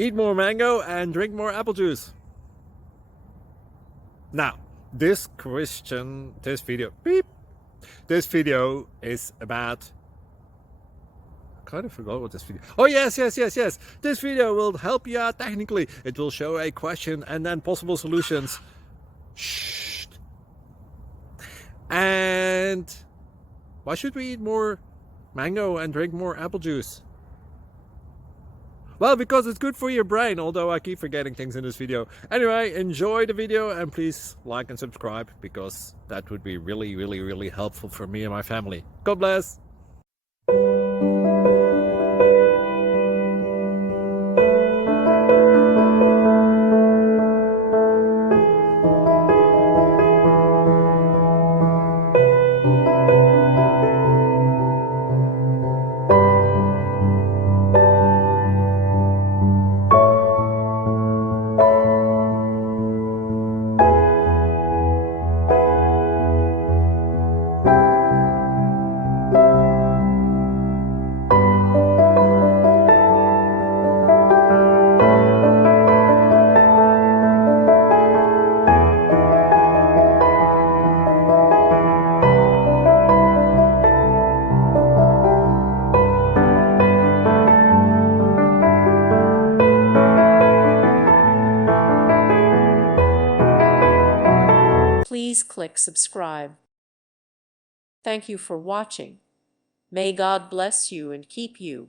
Eat more mango and drink more apple juice. Now, this video is about, I kind of forgot what this video. Oh, yes. This video will help you out technically. It will show a question and then possible solutions. Shh. And why should we eat more mango and drink more apple juice? Well, because it's good for your brain, although I keep forgetting things in this video. Anyway, enjoy the video and please like and subscribe, because that would be really helpful for me and my family. God bless! Please click subscribe. Thank you for watching. May God bless you and keep you.